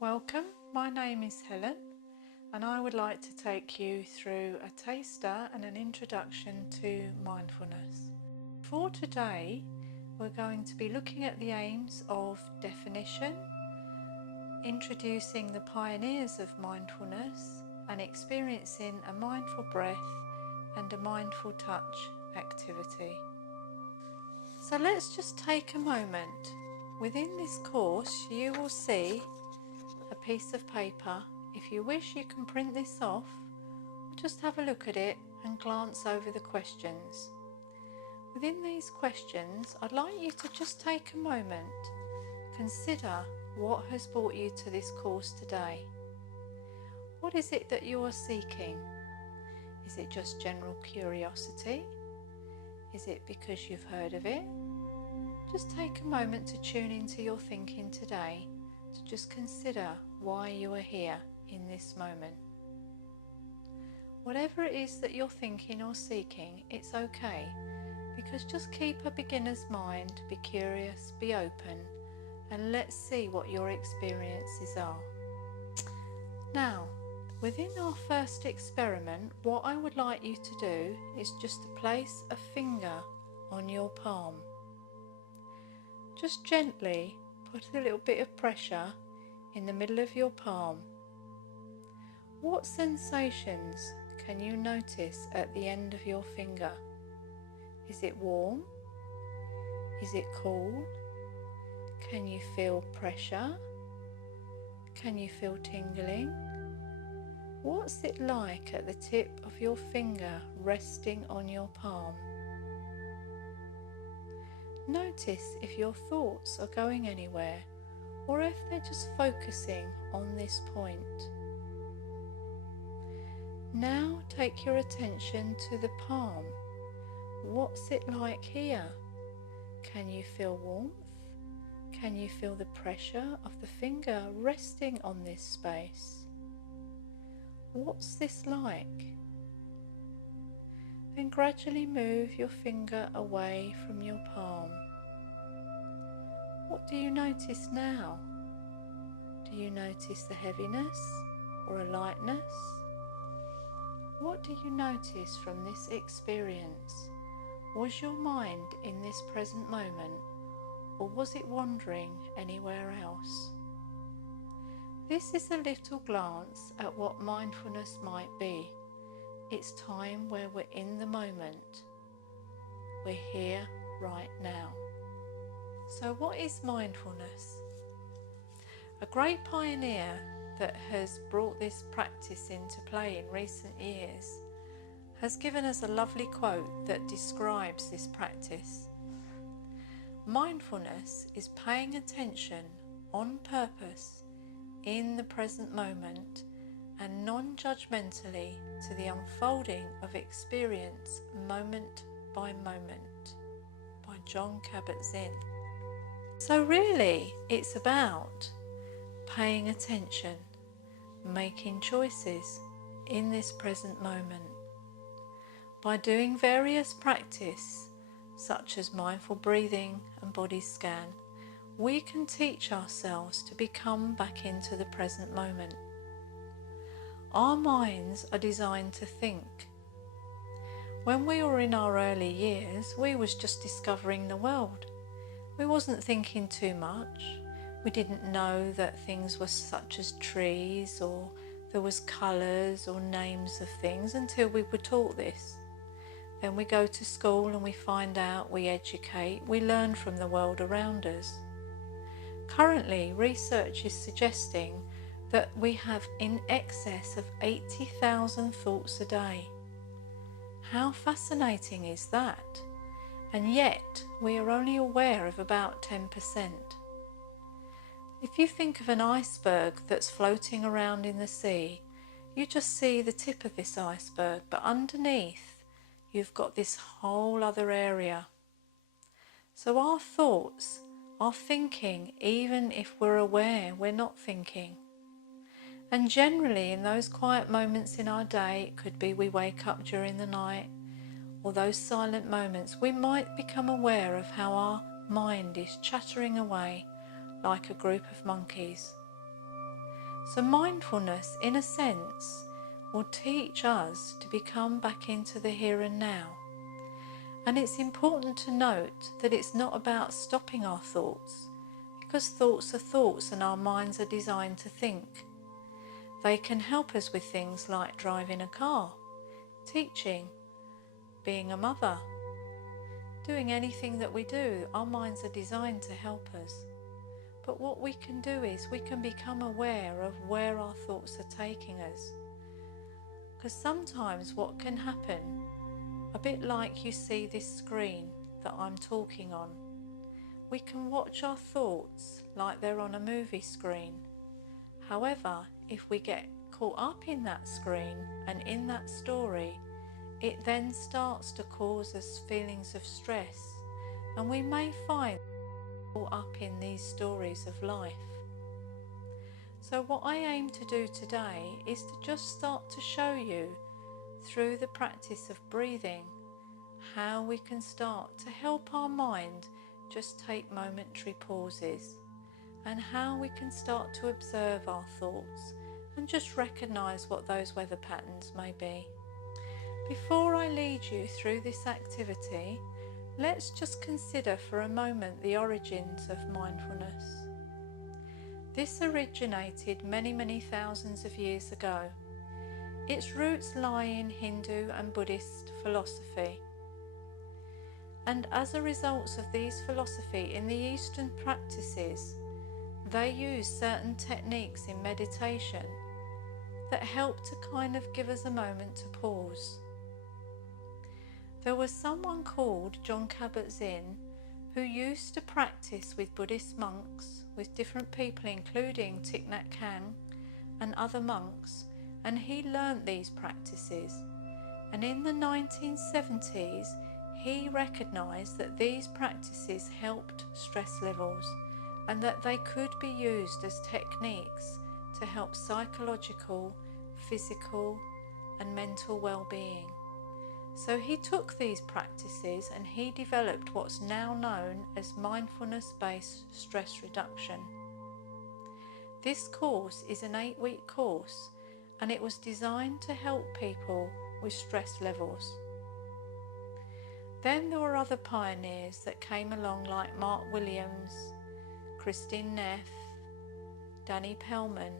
Welcome, my name is Helen and I would like to take you through a taster and an introduction to mindfulness. For today, we're going to be looking at the aims of definition, introducing the pioneers of mindfulness and experiencing a mindful breath and a mindful touch activity. So let's just take a moment. Within this course, you will see a piece of paper. If you wish, you can print this off, or just have a look at it and glance over the questions. Within these questions, I'd like you to just take a moment, consider what has brought you to this course today. What is it that you are seeking? Is it just general curiosity? Is it because you've heard of it? Just take a moment to tune into your thinking today, to just consider why you are here in this moment. Whatever it is that you're thinking or seeking, it's okay, because just keep a beginner's mind, be curious, be open, and let's see what your experiences are. Now, within our first experiment, what I would like you to do is just to place a finger on your palm. Just gently put a little bit of pressure in the middle of your palm. What sensations can you notice at the end of your finger? Is it warm? Is it cold? Can you feel pressure? Can you feel tingling? What's it like at the tip of your finger resting on your palm? Notice if your thoughts are going anywhere, or if they're just focusing on this point. Now take your attention to the palm. What's it like here? Can you feel warmth? Can you feel the pressure of the finger resting on this space? What's this like? Then gradually move your finger away from your palm. What do you notice now? Do you notice the heaviness or a lightness? What do you notice from this experience? Was your mind in this present moment, or was it wandering anywhere else? This is a little glance at what mindfulness might be. It's time where we're in the moment. We're here right now. So what is mindfulness? A great pioneer that has brought this practice into play in recent years has given us a lovely quote that describes this practice. Mindfulness is paying attention on purpose in the present moment and non-judgmentally to the unfolding of experience moment by moment, by John Kabat-Zinn. So really it's about paying attention, making choices in this present moment. By doing various practice such as mindful breathing and body scan, we can teach ourselves to become back into the present moment. Our minds are designed to think. When we were in our early years, we was just discovering the world. We wasn't thinking too much. We didn't know that things were such as trees, or there was colours or names of things until we were taught this. Then we go to school and we find out, we educate, we learn from the world around us. Currently, research is suggesting that we have in excess of 80,000 thoughts a day. How fascinating is that? And yet we are only aware of about 10%. If you think of an iceberg that's floating around in the sea, you just see the tip of this iceberg, but underneath you've got this whole other area. So our thoughts, our thinking, even if we're aware we're not thinking. And generally in those quiet moments in our day, it could be we wake up during the night, or those silent moments, we might become aware of how our mind is chattering away like a group of monkeys. So mindfulness, in a sense, will teach us to become back into the here and now. And it's important to note that it's not about stopping our thoughts, because thoughts are thoughts and our minds are designed to think. They can help us with things like driving a car, teaching, being a mother, doing anything that we do. Our minds are designed to help us. But what we can do is we can become aware of where our thoughts are taking us. Because sometimes what can happen, a bit like you see this screen that I'm talking on, we can watch our thoughts like they're on a movie screen. However, if we get caught up in that screen and in that story, it then starts to cause us feelings of stress, and we may find caught up in these stories of life. So what I aim to do today is to just start to show you through the practice of breathing how we can start to help our mind just take momentary pauses, and how we can start to observe our thoughts and just recognize what those weather patterns may be. Before I lead you through this activity, let's just consider for a moment the origins of mindfulness. This originated many thousands of years ago. Its roots lie in Hindu and Buddhist philosophy. And as a result of these philosophy in the Eastern practices, they use certain techniques in meditation that help to kind of give us a moment to pause. There was someone called John Kabat-Zinn who used to practice with Buddhist monks, with different people including Thich Nhat Hanh and other monks, and he learnt these practices. And in the 1970s, he recognised that these practices helped stress levels and that they could be used as techniques to help psychological, physical and mental well-being. So he took these practices and he developed what's now known as mindfulness-based stress reduction. This course is an 8-week course, and it was designed to help people with stress levels. Then there were other pioneers that came along like Mark Williams, Christine Neff, Danny Pellman,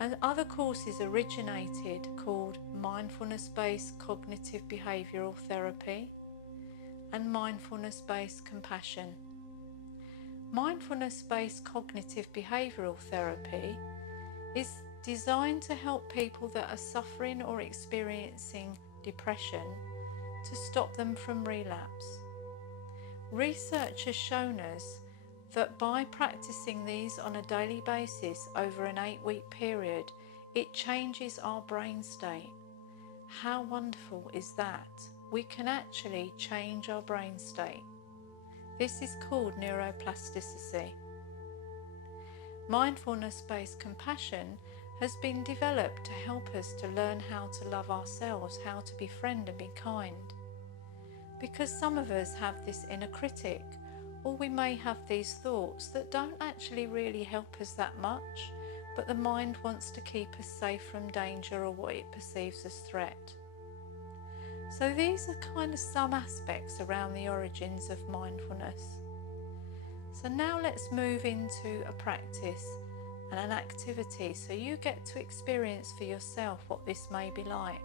and other courses originated called mindfulness-based cognitive behavioural therapy and mindfulness-based compassion. Mindfulness-based cognitive behavioural therapy is designed to help people that are suffering or experiencing depression to stop them from relapse. Research has shown us that by practicing these on a daily basis over an 8-week period, it changes our brain state. How wonderful is that? We can actually change our brain state. This is called neuroplasticity. Mindfulness-based compassion has been developed to help us to learn how to love ourselves, how to befriend and be kind. Because some of us have this inner critic, or we may have these thoughts that don't actually really help us that much, but the mind wants to keep us safe from danger or what it perceives as threat. So these are kind of some aspects around the origins of mindfulness. So now let's move into a practice and an activity so you get to experience for yourself what this may be like.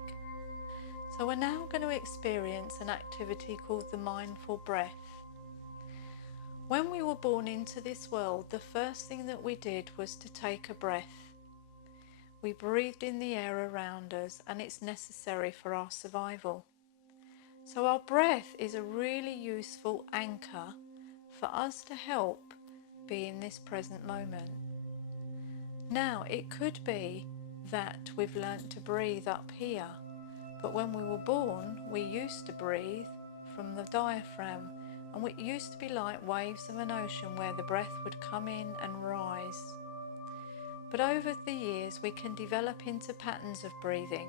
So we're now going to experience an activity called the mindful breath. When we were born into this world, the first thing that we did was to take a breath. We breathed in the air around us, and it's necessary for our survival. So our breath is a really useful anchor for us to help be in this present moment. Now, it could be that we've learnt to breathe up here, but when we were born, we used to breathe from the diaphragm, and it used to be like waves of an ocean where the breath would come in and rise. But over the years, we can develop into patterns of breathing.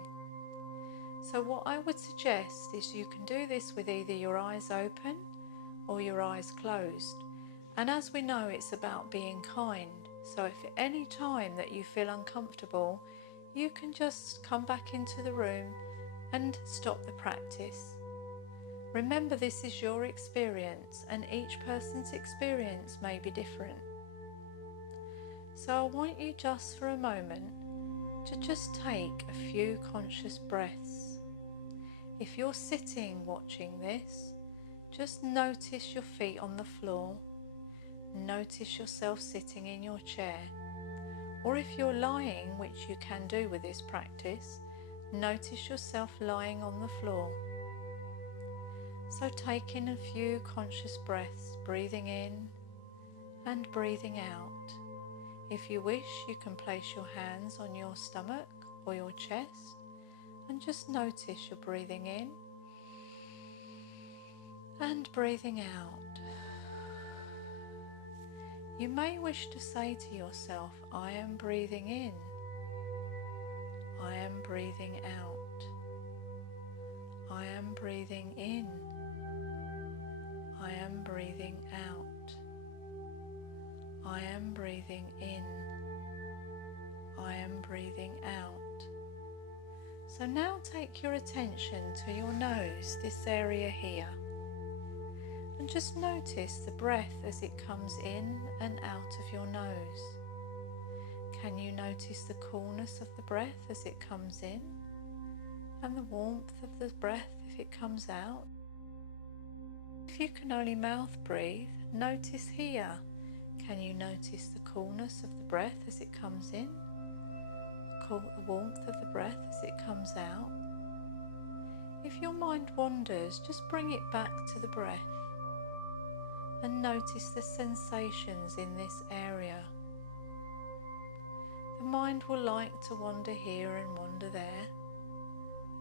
So what I would suggest is you can do this with either your eyes open or your eyes closed. And as we know, it's about being kind. So if at any time that you feel uncomfortable, you can just come back into the room and stop the practice. Remember, this is your experience, and each person's experience may be different. So I want you just for a moment to just take a few conscious breaths. If you're sitting watching this, just notice your feet on the floor. Notice yourself sitting in your chair. Or if you're lying, which you can do with this practice, notice yourself lying on the floor. So take in a few conscious breaths, breathing in and breathing out. If you wish, you can place your hands on your stomach or your chest and just notice you're breathing in and breathing out. You may wish to say to yourself, I am breathing in, I am breathing out, I am breathing in, I am breathing out, I am breathing in, I am breathing out. So now take your attention to your nose, this area here. And just notice the breath as it comes in and out of your nose. Can you notice the coolness of the breath as it comes in and the warmth of the breath if it comes out? If you can only mouth breathe, notice here. Can you notice the coolness of the breath as it comes in? The warmth of the breath as it comes out? If your mind wanders, just bring it back to the breath. And notice the sensations in this area. The mind will like to wander here and wander there.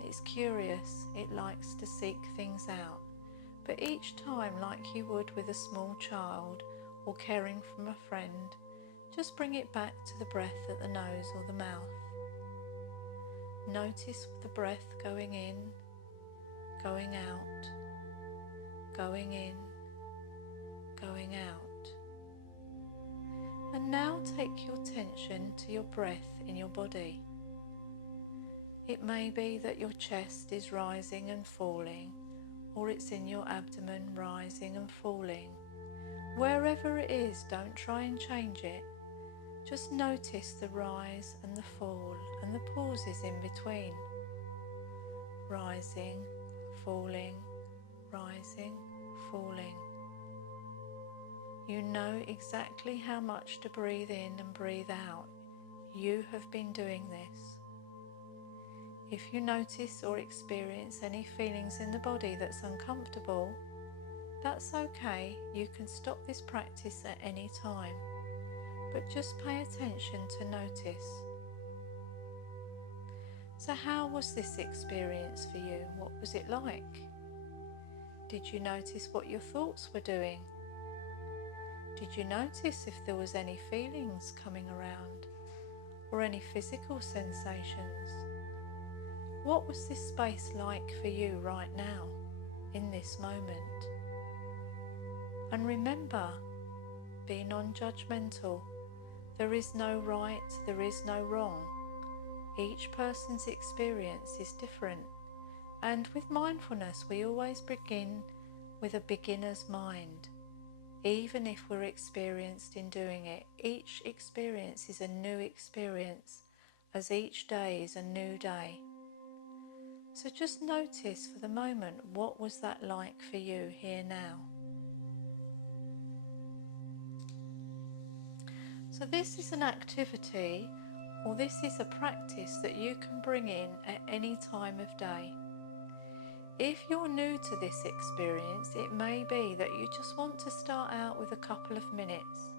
It's curious, it likes to seek things out. But each time, like you would with a small child or caring from a friend, just bring it back to the breath at the nose or the mouth. Notice the breath going in, going out, going in, going out. And now take your attention to your breath in your body. It may be that your chest is rising and falling, or it's in your abdomen rising and falling. Wherever it is, don't try and change it. Just notice the rise and the fall and the pauses in between. Rising, falling, rising, falling. You know exactly how much to breathe in and breathe out. You have been doing this. If you notice or experience any feelings in the body that's uncomfortable, that's okay. You can stop this practice at any time, but just pay attention to notice. So how was this experience for you? What was it like? Did you notice what your thoughts were doing? Did you notice if there was any feelings coming around or any physical sensations? What was this space like for you right now, in this moment? And remember, be non-judgmental. There is no right, there is no wrong. Each person's experience is different. And with mindfulness, we always begin with a beginner's mind. Even if we're experienced in doing it, each experience is a new experience, as each day is a new day. So just notice for the moment, what was that like for you here now? So this is an activity, or this is a practice that you can bring in at any time of day. If you're new to this experience, it may be that you just want to start out with a couple of minutes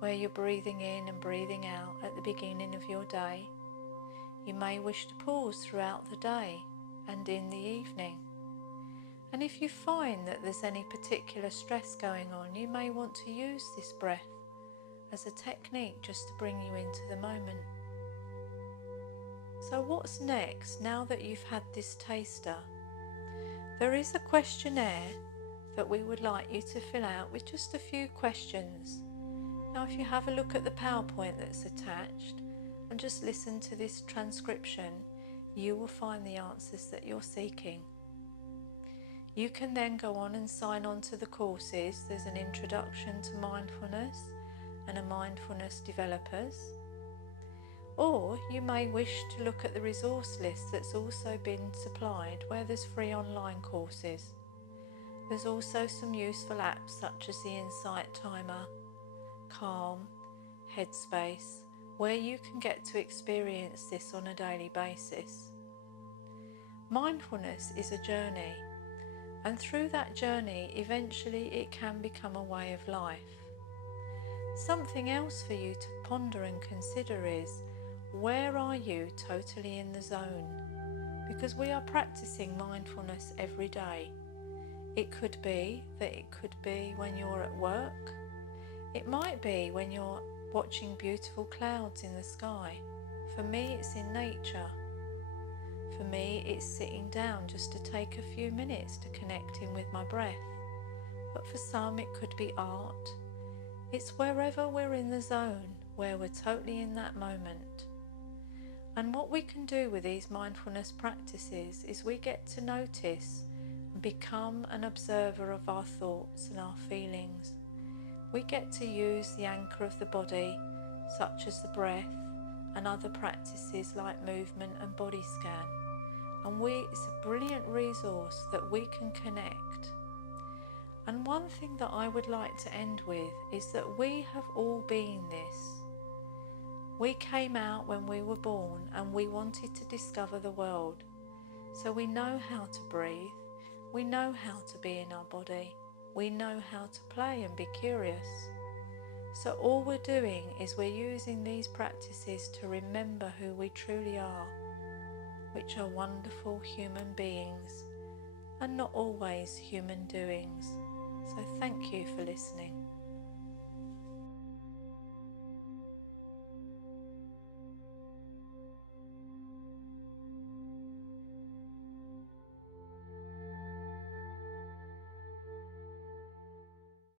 where you're breathing in and breathing out at the beginning of your day. You may wish to pause throughout the day and in the evening. And if you find that there's any particular stress going on, you may want to use this breath as a technique just to bring you into the moment. So what's next now that you've had this taster? There is a questionnaire that we would like you to fill out with just a few questions. Now, if you have a look at the PowerPoint that's attached and just listen to this transcription, you will find the answers that you're seeking. You can then go on and sign on to the courses. There's an introduction to mindfulness and a mindfulness developers. Or you may wish to look at the resource list that's also been supplied, where there's free online courses. There's also some useful apps such as the Insight Timer, Calm, Headspace, where you can get to experience this on a daily basis. Mindfulness is a journey, and through that journey, eventually it can become a way of life. Something else for you to ponder and consider is, where are you totally in the zone? Because we are practicing mindfulness every day. It could be when you're at work. It might be when you're watching beautiful clouds in the sky. For me, it's in nature. For me, it's sitting down just to take a few minutes to connect in with my breath. But for some, it could be art. It's wherever we're in the zone, where we're totally in that moment. And what we can do with these mindfulness practices is we get to notice and become an observer of our thoughts and our feelings. We get to use the anchor of the body, such as the breath, and other practices like movement and body scan. And it's a brilliant resource that we can connect. And one thing that I would like to end with is that we have all been this. We came out when we were born and we wanted to discover the world. So we know how to breathe, we know how to be in our body, we know how to play and be curious. So all we're doing is we're using these practices to remember who we truly are, which are wonderful human beings and not always human doings. So thank you for listening.